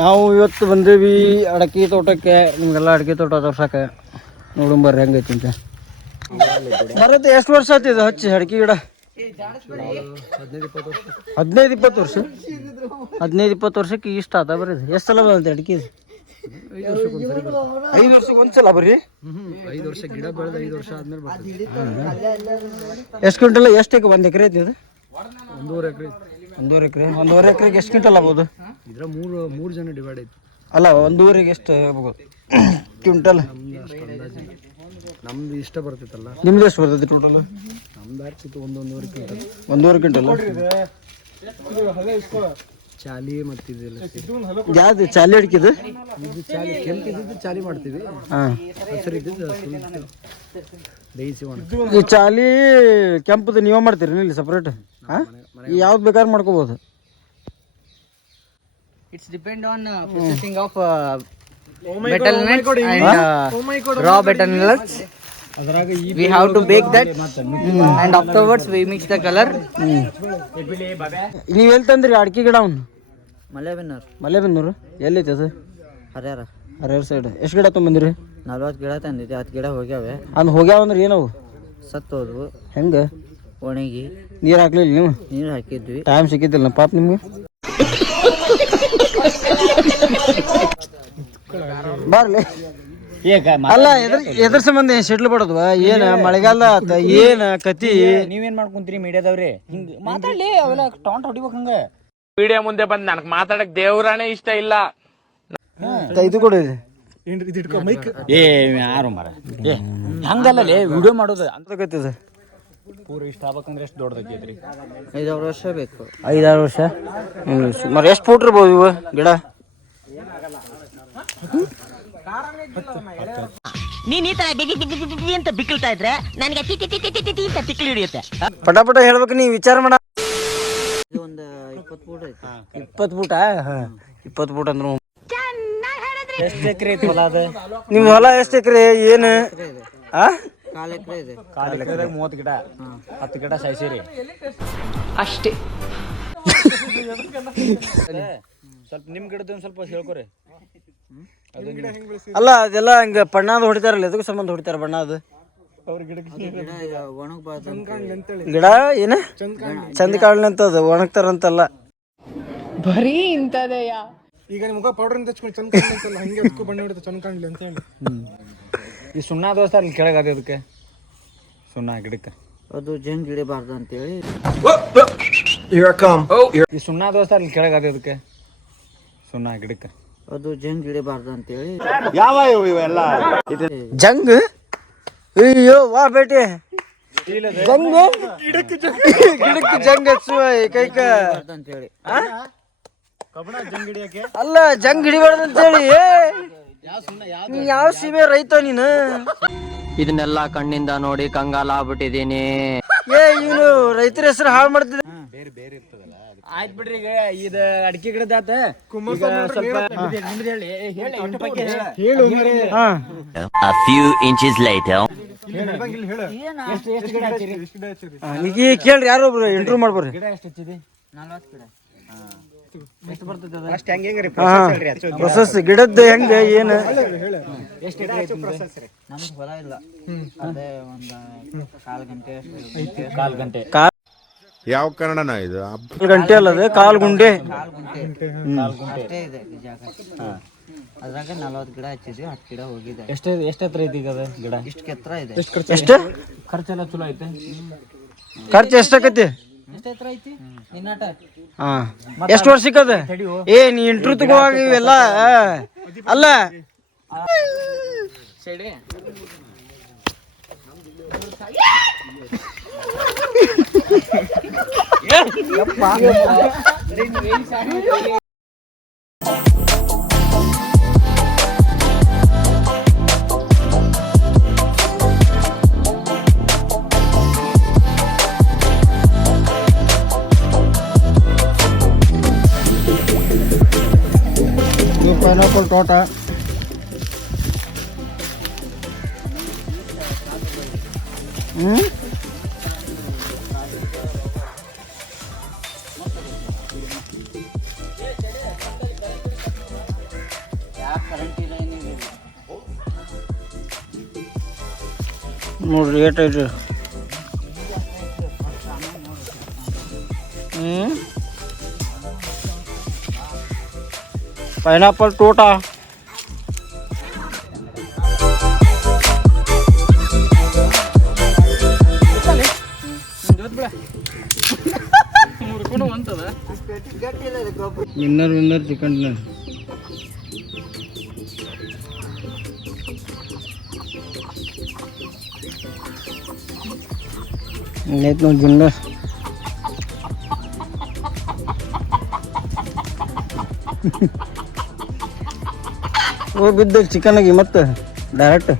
ನಾವು ಇವತ್ತು ಬಂದೇವಿ ಅಡಕೆ ತೋಟಕ್ಕೆ. ನಿಮ್ಗೆಲ್ಲ ಅಡಕೆ ತೋಟ ತೋರ್ಸಕ್ಕೆ ನೋಡೋಣ ಬರ್ರಿ, ಹೆಂಗೈತಿ ಅಂತ. ಬರುತ್ತೆ, ಎಷ್ಟು ವರ್ಷ ಆಯ್ತು ಇದು ಹಚ್ಚಿ ಅಡಕೆ ಗಿಡ? ಹದಿನೈದು ಇಪ್ಪತ್ತು ವರ್ಷ. ಹದಿನೈದು ಇಪ್ಪತ್ತು ವರ್ಷಕ್ಕೆ ಇಷ್ಟ ಆತ ಬರ್ರಿ ಎಷ್ಟು ಸಲ ಬಂದೈತೆ ಅಡಕೆ ಇದು? ಐದು ವರ್ಷಕ್ಕೆ ಒಂದ್ಸಲ ಬರ್ರಿ ಐದು ವರ್ಷ ಗಿಡ ಬೆಳೆದ ಐದು ವರ್ಷ ಆದ್ಮೇಲೆ ಎಷ್ಟು ಕ್ವಿಂಟಲ್, ಎಷ್ಟು ಒಂದು ಎಕರೆ ಐತಿ ಇದು? ಒಂದೂವರೆ ಎಕರೆ ಒಂದೂವರೆ ಎಕರೆ, ಒಂದೂವರೆ ಎಕರೆಗೆ ಎಷ್ಟು ಕ್ವಿಂಟಲ್ ಆಗ್ಬೋದು? ಇದ್ರ ಮೂರು ಮೂರು ಜನ ಡಿವೈಡ್ ಆಯ್ತು. ಅಲ್ಲ ಒಂದೂವರೆಗೆ ಎಷ್ಟು ಆಗ್ಬೋದು ಕ್ವಿಂಟಲ್ ನಮ್ದು ಇಷ್ಟ ಬರ್ತೈತಲ್ಲ. ನಿಮ್ದು ಎಷ್ಟು ಬರ್ತೈತಿ ಟೋಟಲ್ ನಮ್ದು ಆಗ್ತಿತ್ತು ಒಂದು ಒಂದೂವರೆ ಕ್ವಿಂಟಲ್ ಒಂದೂವರೆ ಕ್ವಿಂಟಲ್ ಚಾಲಿ ಮತ್ತಿದೆಲ್ಲ ಯಾವ್ದು ಚಾಲಿ ಅಡಿಕೆದು? ಇದು ಚಾಲಿ ಕೆಂಪಿದ್ದು ಚಾಲಿ ಮಾಡ್ತೀವಿ. ಹಾಂ. ಹಸಿರಿದ್ದು ಬೇಯಿಸಿ ಒಣ ಈ ಚಾಲಿ ಕೆಂಪದು ನೀವೇ ಮಾಡ್ತೀರಿ ಇಲ್ಲಿ ಸಪ್ರೇಟ್ ಹಾಂ? ಯಾವ್ದು ಬೇಕಾದ್ರೆ ಮಾಡ್ಕೋಬೋದು. It's depend on processing of betel nuts and raw betel nuts We have to bake that. and afterwards we mix the color. ನೀವು ಎಲ್ಲಿ ತಂದ್ರಿ ಅಡಿಕೆ ಗಿಡ ಅವ್ನು? ಮಲೆಬೆನ್ನೂರು. ಮಲೆಬೆನ್ನೂರು? ಎಲ್ಲೈತೆ ಅದು ಹರ್ಯಾರ ಹರಿಹರ ಸೈಡ್ ಎಷ್ಟು ಗಿಡ ತೊಗೊಂಬಂದಿರಿ? ನಲ್ವತ್ತು ಗಿಡ ತಂದಿದ್ದೆ ಹತ್ತು ಗಿಡ ಹೋಗ್ಯಾವೆ. ಅಂದ್ ಹೋಗ್ಯಾವ ಅಂದ್ರೆ ಏನವು? ಸತ್ತೋದ್ವು. ಹೆಂಗೆ? ಒಣಗಿ. ನೀರು ಹಾಕ್ಲಿಲ್ಲ ನೀವು? ನೀರು ಹಾಕಿದ್ವಿ. ಟೈಮ್ ಸಿಕ್ಕಿದ್ದಿಲ್ಲ ಪಾಪ ನಿಮ್ಗೆ? ಬರ್ಲಿ. ಅಲ್ಲ ಎದ್ರ ಎದ್ರ ಸಂಬಂಧ ಸಿಡ್ಲು ಬಡದ್ವ ಏನ ಮಳೆಗಾಲ ಆತ ಏನ ಕತಿ? ನೀವೇನ್ ಮಾಡ್ಕೊಂತೀರಿ ಮೀಡಿಯಾದವ್ರಿ? ಹಿಂಗ್ ಮಾತಾಡ್ಲಿ ಅವೆಲ್ಲ ಟಾಂಟ್ ಹೊಡಿಬೇಕು ಹಂಗ. ಮೀಡಿಯಾ ಮುಂದೆ ಬಂದ್ ನನಗೆ ಮಾತಾಡಕ್ ದೇವ್ರಾನೇ ಇಷ್ಟ ಇಲ್ಲ. ಇದು ಕೊಡ ಏ ಏ ಯಾರು ಮರ ಏ ಹಂಗಲ್ಲ ವಿಡಿಯೋ ಮಾಡೋದು ಅಂತ ಗೊತ್ತಿದೆ ಪೂರ ಇಷ್ಟ ಆಗ್ಬೇಕಂದ್ರೆ ಎಷ್ಟು ದೊಡ್ಡದೈತ್ರಿ ಐದಾರು ವರ್ಷ ಬೇಕು. ಐದಾರು ವರ್ಷ? ಸುಮಾರು ಎಷ್ಟು ಫೂಟ್ ಇರ್ಬೋದು ಇವು ಗಿಡ? ನೀನ್ ಈ ತರ ಬಿಗಿ ಬಿಗಿ ಬಿಗಿ ಅಂತ ಬಿಕ್ಕಳ್ತಾ ಇದ್ರೆ ನನಗೆ ಅಂತ ಹಿಡಿಯುತ್ತೆ. ಪಟ ಪಟ ಹೇಳ್ಬೇಕು ನೀವು ವಿಚಾರ ಮಾಡ. ಒಂದು ಇಪ್ಪತ್ತು ಫೂಟ್ ಐತಿ. ಇಪ್ಪತ್ತು ಫೂಟ ಇಪ್ಪತ್ತು ಫೂಟ್ ಅಂದ್ರು. ಎಷ್ಟು ಎಕರೆ ಐತಿ ಹೊಲ ಅದ? ನಿಮ್ಮ ಹೊಲ ಎಷ್ಟು ಎಕರೆ? ಏನು? ಆ? ಕಾಲ್ ಎಕರೆ ಇದೆ. ಕಾಲು ಎಕರೆದಾಗ ಮೂವತ್ತು ಗಿಡ. ಹತ್ತು ಗಿಡ ಸಾಯಿಸಿರಿ. ಅಷ್ಟೇ. ಸ್ವಲ್ಪ ನಿಮ್ಮ ಗಿಡದ ಒಂದು ಸ್ವಲ್ಪ ಹೇಳ್ಕೊರಿ. ಅಲ್ಲ ಅದೆಲ್ಲ ಹಿಂಗ ಬಣ್ಣದ ಹೊಡಿತಾರಲ್ಲ ಎದಕ್ಕೆ ಸಂಬಂಧ ಹೊಡಿತಾರ ಬಣ್ಣ ಅದು? ಗಿಡ ಒಣಗಬಾರ್ದು ಗಿಡ ಏನ? ಚಂದ ಕಾಣ್ಲಂತದ ಒಣಗ್ತಾರಂತಲ್ಲ. ಈಗ ನಿಮ್ಗ ಮುಖ ಪೌಡರ್ ಹಚ್ಕೊಂಡು ಚಂದ ಕಾಣ್ತಲ್ಲ ಹಂಗೆ ಅದಕ್ಕೂ ಬಣ್ಣ ಹೊಡಿತ ಚಂದ ಕಾಣಲಿ ಅಂತ ಹೇಳಿ. ಈ ಸುಣ್ಣ ದೋಸ್ತ ಅಲ್ಲಿ ಅದೇ ಅದಕ್ಕೆ ಸುಣ್ಣ ಗಿಡಕ್ಕೆ. ಅದು ಜಂಗ್ ಹಿಡಿಬಾರ್ದು ಅಂತೇಳಿ. ಈ ಸುಣ್ಣ ದೋಸ್ತ ಅಲ್ಲಿ ಕೆಳಗದೆ ಅದಕ್ಕೆ ಸುಣ್ಣ ಗಿಡಕ್ಕೆ. ಅದು ಜಂಗ್ ಹಿಡಿಬಾರ್ದು ಅಂತೇಳಿ. ಜಂಗ್? ಅಯ್ಯೋ ವಾ ಬೇಟೆ. ಜಂಗ್? ಗಿಡಕ್ಕೆ ಜಂಗ್ ಹಚ್ಚುವ ಕೈಕ. ಅಂತೇಳಿ. ಅಲ್ಲ ಜಂಗ್ ಹಿಡಿಬಾರ್ದು ಅಂತೇಳಿ. ನೀ ಯಾವ ಸೀಮೆ ರೈತ ನೀನು? ಇದನ್ನೆಲ್ಲ ಕಣ್ಣಿಂದ ನೋಡಿ ಕಂಗಾಲ ಆಗ್ಬಿಟ್ಟಿದೀನಿ ಏ ಇವನು ರೈತರ ಹೆಸರು ಹಾಳು ಮಾಡ್ತಿದ್ದ ಆಯ್ತು ಬಿಡ್ರಿ ಈಗ ಇದು ಅಡಿಕೆ ಗಿಡದಾತ ಈಗ ಕೇಳ್ರಿ ಯಾರೋ ಒಬ್ರು ಇಂಟರ್ವ್ಯೂ ಮಾಡ್ಬೋರಿ ಗಿಡ ಎಷ್ಟು ಹಚ್ಚಿದಿ ನಲ್ವತ್ತು ಗಿಡ. ಎಷ್ಟು ಬರ್ತದೆ ಅದು? ಅಷ್ಟು ಹೆಂಗೆ ಹೆಂಗ್ರಿ? ಹಾ. ಪ್ರೊಸೆಸ್ ಗಿಡದ್ದು ಹೆಂಗ ಏನು? ಎಷ್ಟು ಎಕರೆ ನಮ್ಗೆ ಹೊಲ ಇಲ್ಲ. ಅದೇ ಒಂದು ಕಾಲು ಗಂಟೆ ಕಾಲು ಗಂಟೆ. ಯಾವ ಕನ್ನಡನ ಇದು? ಗಂಟೆ ಅಲ್ಲದೆ ಕಾಲ್ ಗುಂಡೆ. ಅಷ್ಟೇ ಇದೆ ಜಾಗ ಅದ್ರಾಗ ನಲ್ವತ್ತು ಗಿಡ ಹಚ್ಚಿದ್ವಿ ಹತ್ತು ಗಿಡ ಹೋಗಿದೆ. ಎಷ್ಟು ಎಷ್ಟು ಎತ್ತರ ಐತಿ ಈಗ ಅದು ಗಿಡ? ಇಷ್ಟು ಕೆತ್ತರ ಇದೆ. ಎಷ್ಟು ಖರ್ಚೆಲ್ಲ ಚಲೋ ಐತೆ? ಖರ್ಚು ಎಷ್ಟಾಕತಿ? ಎಷ್ಟು ಎತ್ತರ ಐತಿ? ನಿನ್ನಾಟ ಹಾ. ಎಷ್ಟು ವರ್ಷಕ್ಕದ ಏ ನೀ ಇಂಟರ್ವ್ಯೂ ತಗೋವಾಗ ಇವೆಲ್ಲ ಅಲ್ಲ. ಇದು ಪೈನಾಪಲ್ ತೋಟ ಹ್ಮ್ ನೋಡ್ರಿ ಏಟ್ ಐತಿ. ಹ್ಞೂ ಪೈನಾಪಲ್ ತೋಟ. ವಿನ್ನರ್ ವಿನ್ನರ್ ಚಿಕನ್ ಡಿನ್ನರ್ ಇನ್ನೈತೆ ನೋಡಿ ವಿನ್ನರ್ ಓ ಚಿಕನ್ ಆಗಿ ಮತ್ತೆ ಡೈರೆಕ್ಟ್